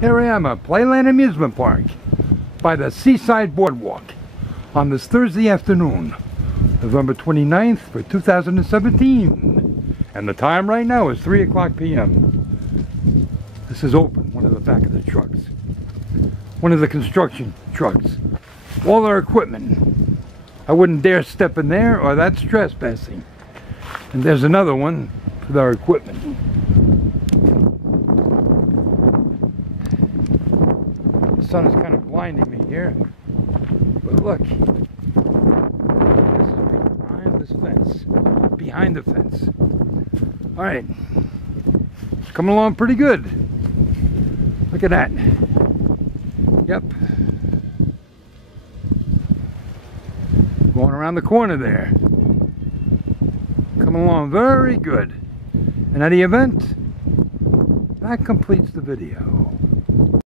Here I am at Playland Amusement Park by the Seaside Boardwalk on this Thursday afternoon, November 29th for 2017. And the time right now is 3 o'clock p.m. This is open, one of the back of the trucks. One of the construction trucks. All their equipment. I wouldn't dare step in there or that's trespassing. And there's another one for their equipment. The sun is kind of blinding me here, but look, this is behind this fence, behind the fence. All right, it's coming along pretty good. Look at that. Yep. Going around the corner there. Coming along very good. In any event, that completes the video.